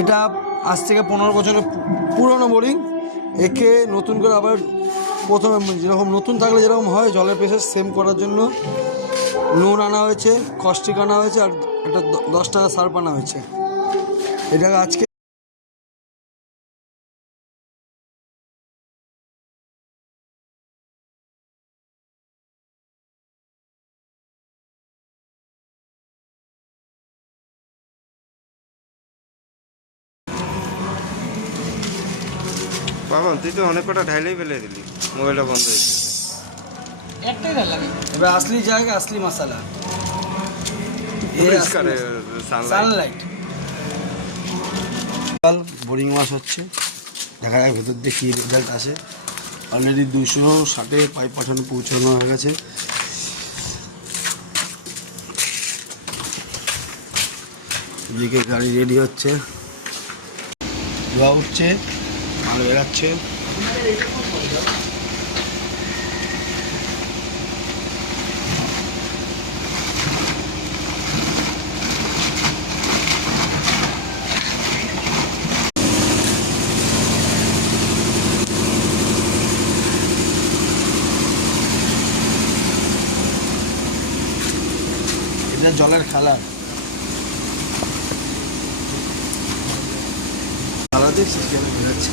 এটা আজ থেকে 15 বছরের পুরনো বোরিং। একে নতুন করে আবার প্রথমে যেরকম নতুন থাকলে যেরকম হয় জলের প্রেশার সেম করার জন্য নুন আনা হয়েছে, কস্টিক আনা হয়েছে, আর একটা 10 টাকা সার্ফ আনা হয়েছে। এটাকে আজকে বাবা তুই তো অনেক কটা ঢাইলেই ফেলে দিলি, মোবাইলটা বন্ধ হয়েছে। একটাই লাগে। এবার আসলি জায়গা আসলি মশলা সানলাইট। বোরিং ওয়াশ হচ্ছে, দেখা যায় ভেতর দিয়ে কী রেজাল্ট আসে। অলরেডি 260 পাইপ পৌঁছানো হয়ে গেছে। এদিকে গাড়ি রেডি হচ্ছে, ধোয়া উঠছে, মাল বেরাচ্ছে। এটা জলের খালা দেখছিস কেন বেরাচ্ছে।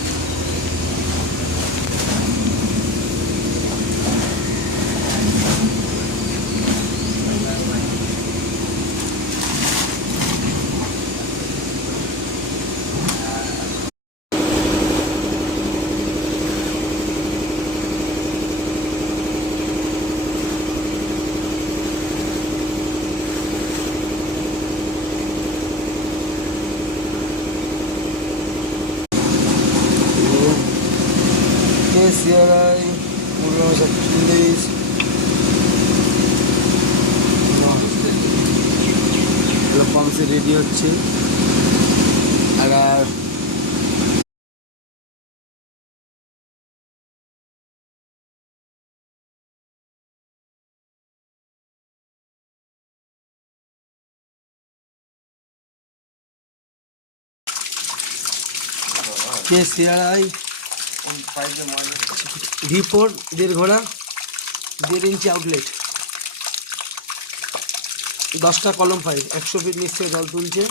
CRI পাম্পসে রেডি হচ্ছে। আর CRI V4 1.5 ঘোড়া 1.5 ইঞ্চি আউটলেট, 10টা কলম পাইপ, 100 ফিট নিশ্চয় জল তুলছে।